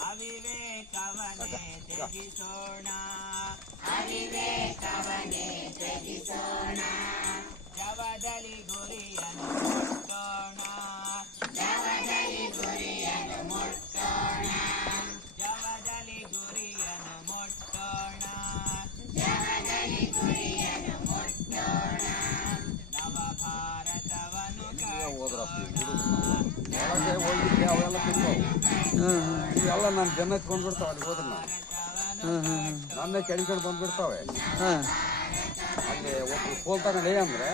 ಅವಿವೇಕವನೇ ತ್ಯಜಿಸೋಣ ಜವದಲ್ಲಿ ಗುರಿಯನ್ನು ಮುಟ್ಟೋಣ ಜವದಲ್ಲಿ ಗುರಿಯನ್ನು ಮುಟ್ಟೋಣ ನವ ಭಾರತವನ್ನು ಕಟ್ಟೋಣ ಇವೆಲ್ಲ ನನ್ನ ಜನ್ನಕ್ಕೆ ಬಂದ್ಬಿಡ್ತಾವೆ ಅಲ್ಲಿ ಹೋದ್ರೆ ನಾನು. ನನ್ನ ಕೆಡಿಕೊಂಡು ಬಂದ್ಬಿಡ್ತಾವೆ. ಅಲ್ಲಿ ಒಬ್ರು ಫೋನ್ ತಗೊಂಡು ಅಂದ್ರೆ